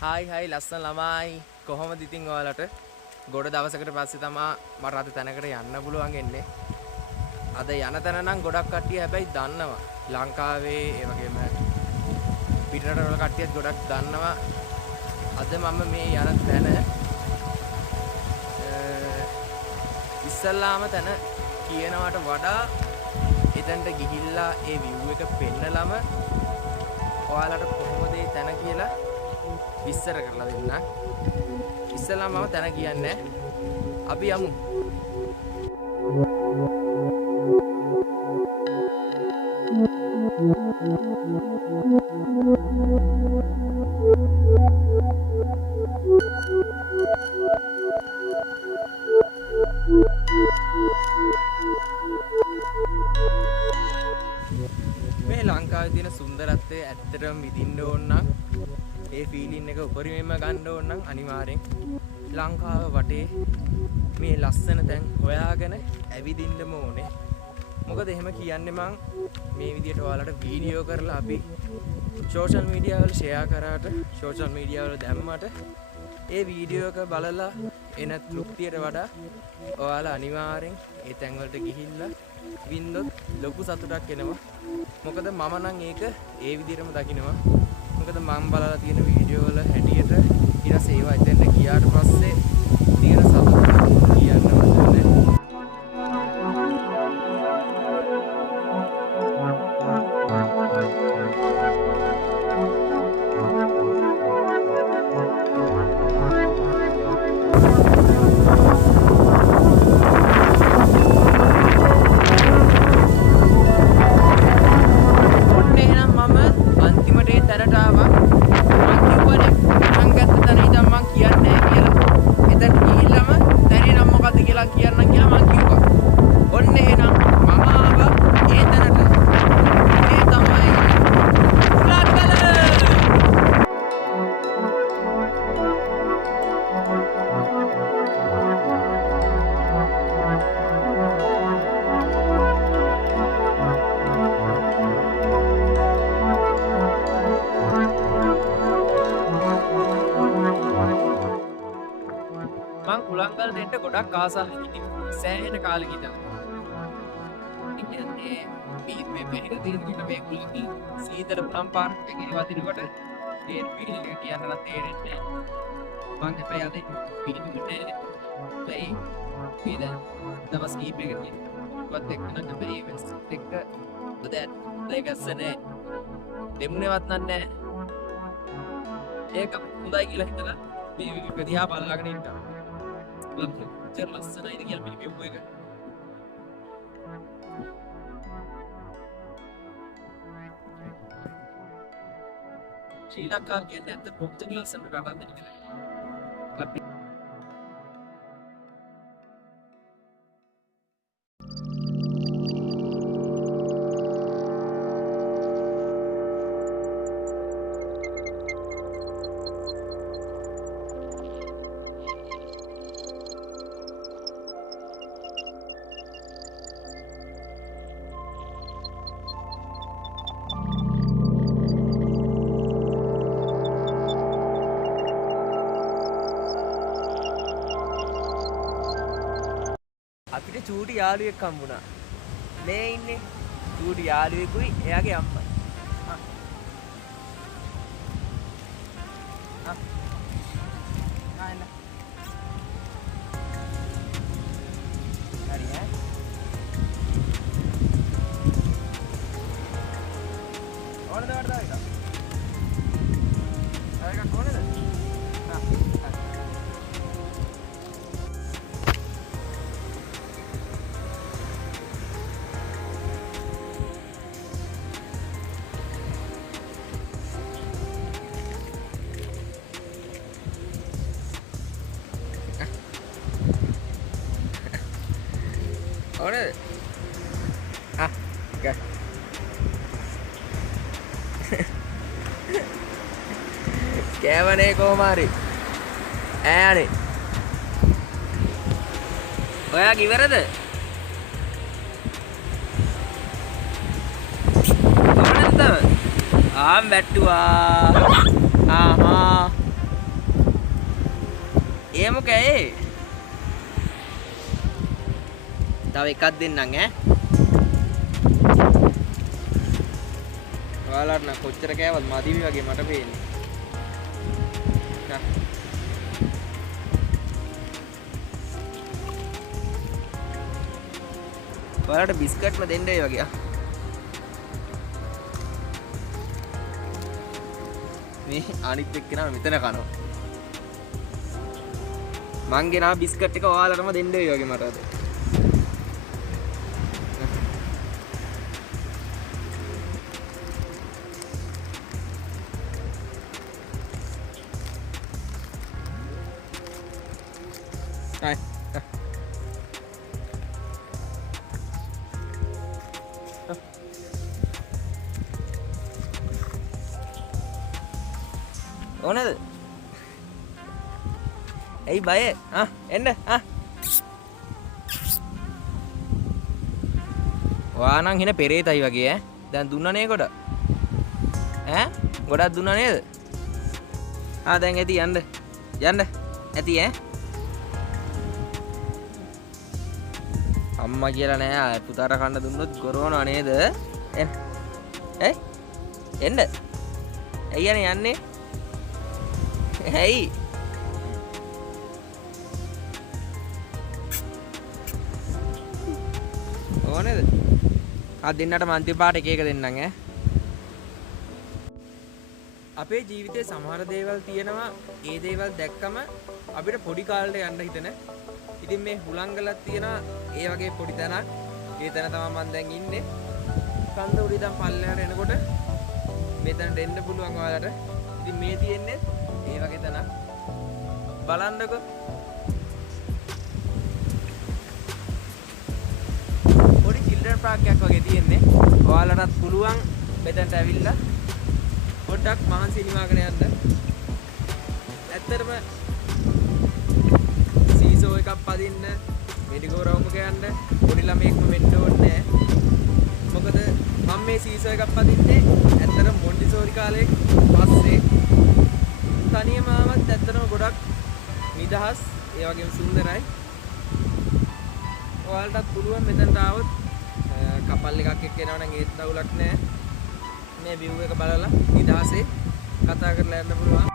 Hi ලස්සන ළමයි කොහොමද ඉතින් ඔයාලට ගොඩ දවසකට පස්සේ තමයි මට අද තැනකට යන්න පුළුවන් වෙන්නේ. අද යන තැන නම් ගොඩක් කට්ටිය හැබැයි දන්නවා. ලංකාවේ ඒ වගේම පිටරටවල කට්ටියත් ගොඩක් දන්නවා. අද මම මේ යන තැන ඉස්සල්ලාම තැන කියනවට වඩා එතනට ගිහිල්ලා ඒ view එක පෙන්නලම ඔයාලට කොහොමද ඒ තැන කියලා විස්තර කරලා දෙන්න. ඉස්සෙල්ලා මම තැන කියන්නේ. අපි යමු. මේ ලංකාවේ තියෙන සුන්දරත්වය ඇත්තටම විඳින්න ඕන නම් ඒ ෆීලින් එක උපරිමයෙන්ම ගන්න ඕන නම් අනිවාර්යෙන් ලංකාව වටේ මේ ලස්සන තැන් හොයාගෙන ඇවිදින්නම ඕනේ. මොකද එහෙම කියන්නේ මං මේ විදියට ඔයාලට වීඩියෝ කරලා අපි සෝෂල් මීඩියා වල ෂෙයා කරාට සෝෂල් මීඩියා වල දැම්මට ඒ වීඩියෝ එක බලලා එන තෘප්තියට වඩා ඔයාලා අනිවාර්යෙන් ඒ තැන් වලට ගිහිල්ලා වින්දොත් ලොකු සතුටක් එනවා. මොකද මම නම් ඒක ඒ විදිහටම දකිනවා. මොකද මම බලලා තියෙන වීඩියෝ වල හැටියට ඊට පස්සේ ඒවා එතෙන්ට ගියාට පස්සේ තියෙන සතුට කියන්නවත් නැහැ. කුලංගල් දෙන්න ගොඩක් ආසාවෙන් හිටියේ සෑහෙන කාලෙක ඉඳන්. ඉතින් මේ මෙහෙට තියෙනකොට මේ කුලංගල් සීතල පුරම් පාර්ක් එකේ වදිනකොට ඒ පිළිල කියන්න තේරෙන්නේ නැහැ. මං හැබැයි අද පිළිගුට මේ ඉතින් දවස් කීපයකට ඉන්නවත් එක්ක නම් හැබැයි වෙස්ට් එක දෙකස්සනේ දෙමුණේවත් නැහැ. ඒක හොඳයි කියලා හිතලා මේ විදිහා බලලාගෙන ඉන්නවා. ලස්සනයිද කියලා මේ view එක. ශ්‍රී ලංකාව කියන්නේ ඇත්ත පොක්තන ලස්සන රටක් නෙවෙයි. අපිට චූටි යාළුවෙක් හම්බුණා. මේ ඉන්නේ චූටි යාළුවෙකුයි එයාගේ අම්මයි. හරි ඈ. ඕනද වඩා එක? ආයෙක කොනද? ඕනද? ගස්. කෑවනේ කොහොමාරි. ඈනේ. ඔයා කිවරද? ඕනද? ආම් වැට්ටුවා. ආහා ඒ මොකේ? තව එකක් දෙන්නම් ඈ. ඔයාලට නම් කොච්චර කෑවත් මදිවි වගේ මට පේන්නේ. ඔයාලට බිස්කට්ම දෙන්න ඒ වගේ. මේ අනිත් එක්කෙනා මෙතන කනවා. මං ගෙනා බිස්කට් එක ඔයාලටම දෙන්න ඒ වගේ මට අද. Hai. ඕනද? ඇයි බය? එන්න. ඔයා නම් හින පෙරේතයි වගේ ඈ. දැන් දුන්නනේ කොට. ගොඩක් දුන්නා නේද? දැන් ඇති යන්න. ඇති ඈ. අම්මා කියලා නෑ පුතාට කන්න දුන්නොත් ගොරවනවා නේද? එන්න. ඇයි යන්නේ? ඇයි? ඕනේද? දෙන්නට මන්තිම පාට එක දෙන්නම් ඈ. අපේ ජීවිතේ සමහර දේවල් තියෙනවා. ඒ දේවල් දැක්කම අපිට පොඩි කාලේ යන්න හිතෙන. ඉතින් මේ හුලංගලක් තියෙනවා ඒ වගේ පොඩි තැනක්. ඒ තැන තමයි මම දැන් ඉන්නේ. කන්ද උඩ ඉඳන් පල්ලෙහාට එනකොට මෙතනට එන්න පුළුවන් ඔයාලට. ඉතින් මේ තියෙන්නේ ඒ වගේ තැනක්. බලන්නකෝ. පොඩි චිල්ඩ්‍රන් පාර්ක් එකක් වගේ තියෙන්නේ. ඔයාලටත් පුළුවන් මෙතනට ඇවිල්ලා පොඩ්ඩක් මහන්සි නිවාගෙන යන්න. ඇත්තටම සීසෝ එකක් පදින්න මෙඩිකෝ රවුමක යන්න පොඩි ළමයෙක්ම වෙන්න ඕනේ නැහැ. මොකද මම මේ සීසෝ එකක් පදින්නේ ඇත්තටම මොන්ටිසෝරි කාලේ පස්සේ. තනියම ආවත් ඇත්තටම ගොඩක් නිදහස් ඒ වගේම සුන්දරයි. ඔයාලටත් පුළුවන් මෙතනට ආවොත් කපල් එකක් එක්ක එනවා නම් ඒත් දවුලක් නැහැ. මේ view එක බලලා නිදහසේ කතා කරලා යන්න පුළුවන්.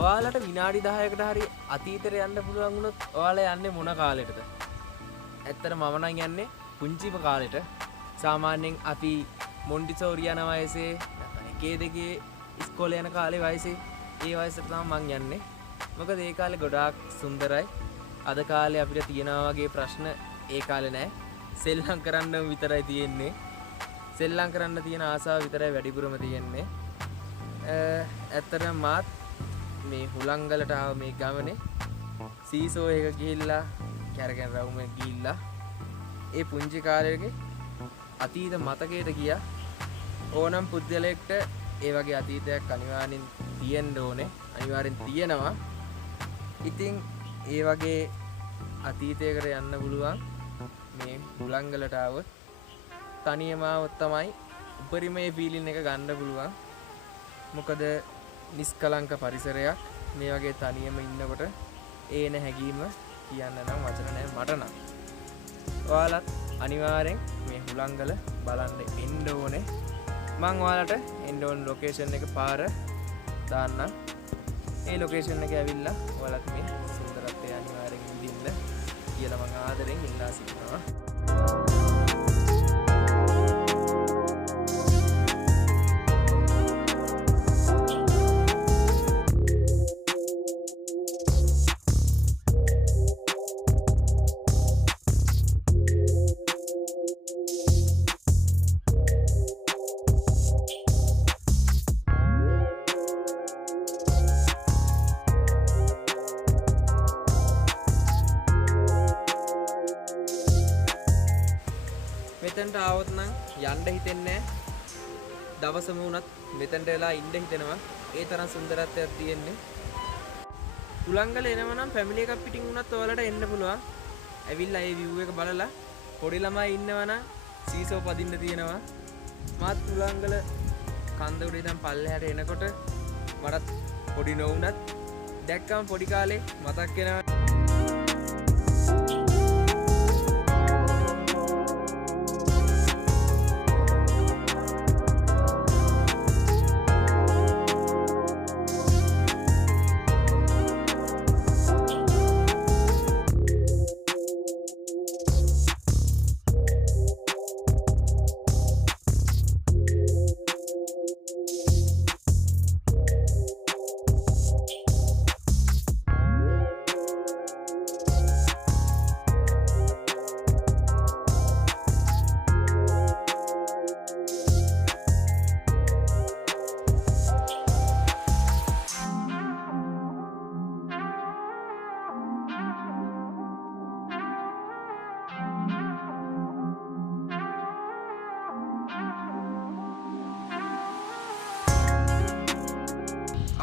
ඔයාලට විනාඩි 10කට හරි අතීතයට යන්න පුළුවන් වුණොත් ඔයාලා යන්නේ මොන කාලෙටද? ඇත්තට මම නම් යන්නේ පුංචිම කාලෙට. සාමාන්‍යයෙන් අපි මොන්ටිසෝරි යන වයසේ නැත්නම් එකේ දෙකේ ඉස්කෝලේ යන කාලේ වයසේ ඒ වයසට තමයි මං යන්නේ. මොකද ඒ කාලේ ගොඩාක් සුන්දරයි. අද කාලේ අපිට තියනවා වගේ ප්‍රශ්න ඒ කාලේ නැහැ. සෙල්ලම් කරන්න විතරයි තියෙන්නේ. සෙල්ලම් කරන්න තියෙන ආසාව විතරයි වැඩිපුරම තියෙන්නේ. ඇත්තටම මාත් මේ හුලංගලට ආව මේ ගමනේ සීසෝ එක ගිහිල්ලා කැරගෙන රවුම ගිහිල්ලා ඒ පුංචි කාලයේ අතීත මතකයට ගියා. ඕනම් පුද්ගලයෙක්ට ඒ වගේ අතීතයක් අනිවාර්යෙන් තියෙන්න ඕනේ. අනිවාර්යෙන් තියෙනවා. ඉතින් ඒ වගේ අතීතයකට යන්න පුළුවන් මේ හුලංගලට ආවොත්. තනියම ආවොත් තමයි උපරිමයේ ෆීලින් එක ගන්න පුළුවන්. මොකද නිස්කලංක පරිසරයක් මේ වගේ තනියම ඉන්නකොට ඒන හැඟීම කියන්න නම් වචන නැහැ මට නම්. ඔයාලත් අනිවාර්යෙන් මේ හුලංගල බලන්න එන්න ඕනේ. මම ඔයාලට එන්න ඕන ලොකේෂන් එක පාර දාන්නම්. ඒ ලොකේෂන් එක ඇවිල්ලා ඔයාලත් මේ සුන්දරත්වය අනිවාර්යෙන් විඳින්න කියලා මම ආදරෙන් ඉල්ලා සිටිනවා. මෙතනට ආවොත් නම් යන්න හිතෙන්නේ නැහැ. දවසම වුණත් මෙතනට වෙලා ඉන්න හිතෙනවා. ඒ තරම් සුන්දරත්වයක් තියෙන්නේ. උලංගල එනවා නම් ෆැමිලි එකක් පිටින් වුණත් ඔයාලට එන්න පුළුවන්. ඇවිල්ලා ඒ view එක බලලා පොඩි ළමයි ඉන්නවා නම් සීසෝ පදින්න තියෙනවා. මාත් උලංගල කන්ද උඩ ඉඳන් පල්ලෙහාට එනකොට මටත් පොඩි නොවුනත් දැක්කම පොඩි කාලේ මතක් වෙනවා.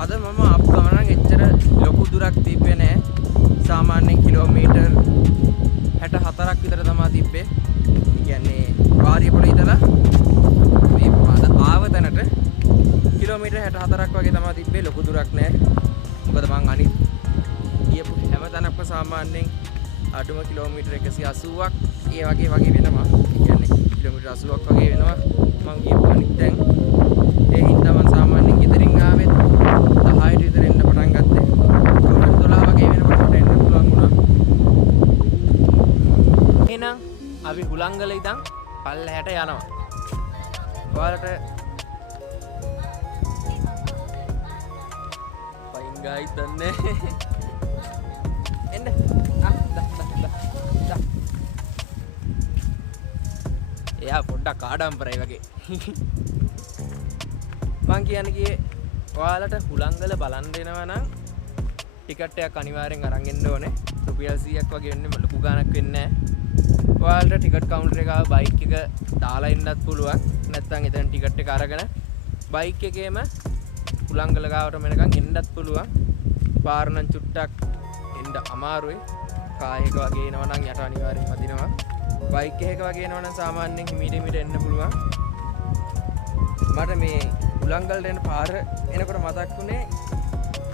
අද මම ආපු ගමනක් එච්චර ලොකු දුරක් තිබ්බේ නෑ. සාමාන්‍යයෙන් කිලෝමීටර් 64ක් විතර තමයි තිබ්බේ. කියන්නේ වාරියපොළ ඉඳලා මේ අද ආව තැනට කිලෝමීටර් 64ක් වගේ තමයි තිබ්බේ. ලොකු දුරක් නෑ. මොකද මං අනිත් ගියපු හැම තැනක්ම සාමාන්‍යයෙන් අඩුම කිලෝමීටර් 180ක් ඒ වගේ වෙනවා. කියන්නේ කිලෝමීටර් 80ක් වගේ වෙනවා මං ගියපු අනිත් තැන්. ඒ හින්දා මං සාමාන්‍යයෙන් ගෙදරින් ආවෙත් 10ට විතර එන්න පටන් ගත්තේ. 12 වගේ වෙනකොට එන්න පුළුවන් වුණා. එහෙනම් අපි හුලංගල ඉඳන් පල්ලෙහාට යනවා. ඔයාලට පයින් ගායි දන්නේ. එන්න. එයා පොඩ්ඩක් ආඩම්බරයි වගේ. මං කියන්නේ ඔයාලට හුලංගල බලන්න එනවා නම් ටිකට් එකක් අනිවාර්යෙන් අරන් එන්න ඕනේ. රුපියල් 100ක් වගේ වෙන්නේ ලොකු ගාණක් වෙන්නේ නැහැ. ඔයාලට ටිකට් කවුන්ටර් එක ආව බයික් එක දාලා ඉන්නත් පුළුවන්. නැත්නම් එතන ටිකට් එක අරගෙන බයික් එකේම හුලංගල ගාවට මෙනකන් එන්නත් පුළුවන්. පාර නම් චුට්ටක් එන්න අමාරුයි. කාර් එක වගේ එනවා නම් යට අනිවාර්යෙන් වදිනවා. බයික් එකක වගේ එනවා නම් සාමාන්‍යයෙන් හිමීට එන්න පුළුවන්. මට මේ උලංගලට එන පාර එනකොට මතක් වුණේ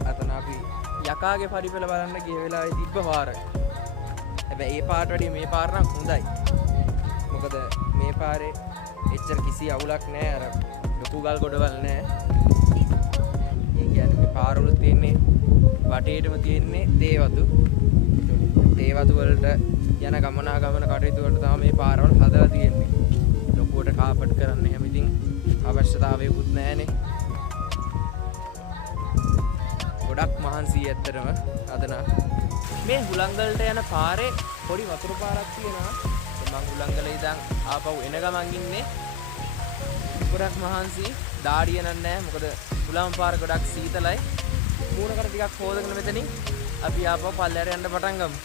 අතන අපි යකාගේ පරිපල බලන්න ගිය වෙලාවේ තිබ්බ පාර. හැබැයි ඒ පාරට වඩා මේ පාර නම් හොඳයි. මොකද මේ පාරේ එච්චර කිසි අවුලක් නැහැ. අර ලොකු ගල් ගොඩවල් නැහැ. ඒ කියන්නේ මේ පාරවල තියෙන්නේ වටේටම තියෙන්නේ තේ වතු. තේ වතු වලට යන ගමන කටයුතු වලට තමයි මේ පාරවල් හදලා තියෙන්නේ. ලොකුවට කාපට් කරන්න හැම ඉතින් අවශ්‍යතාවයකුත් නැහැනේ. ගොඩක් මහන්සි ඇත්තටම අදන මේ හුලංගලට යන පාරේ පොඩි වතුර පාරක් තියෙනවා. මම හුලංගල ඉඳන් ආපහු එන ගමන් ඉන්නේ. ගොඩක් මහන්සි දාඩිය නෑ. මොකද හුලම් පාර ගොඩක් සීතලයි. මූණකට ටිකක් හොදගෙන මෙතනින් අපි ආපහු පල්ලෙහාට යන්න පටන් ගමු.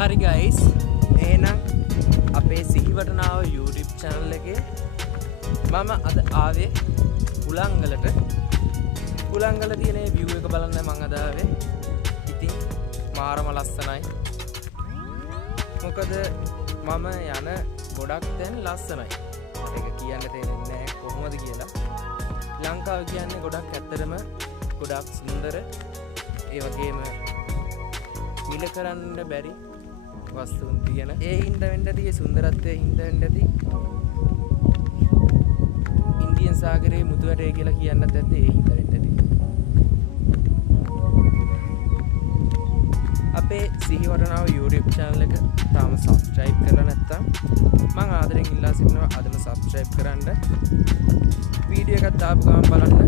හරි ගයිස්, එහෙනම් අපේ සිහිවටනාව YouTube channel එකේ මම අද ආවේ හුලංගලට. හුලංගල තියෙන view එක බලන්න මම අද ආවේ. ඉතින් මාරම ලස්සනයි. මොකද මම යන ගොඩක් දැන් ලස්සනයි. ඒක කියන්න තේරෙන්නේ නැහැ. කොහොමද කියලා. ලංකාව කියන්නේ ගොඩක් ඇත්තටම ගොඩක් සුන්දර ඒ වගේම මිල කරන්න බැරි වස්තුන් තියෙන ඒ හින්දා වෙන්න ඇති ඒ සුන්දරත්වයේ හින්දා වෙන්න ඇති ඉන්දියන් සාගරයේ මුතුවැටේ කියලා කියන්නත් ඇත්තේ ඒ හින්දා වෙන්න ඇති. අපේ සිහිවටනාව YouTube channel එක තාම subscribe කරලා නැත්නම් මම ආදරෙන් ඉල්ලා සිටිනවා අදම subscribe කරන්න. වීඩියෝ එකක් දාපු ගමන් බලන්න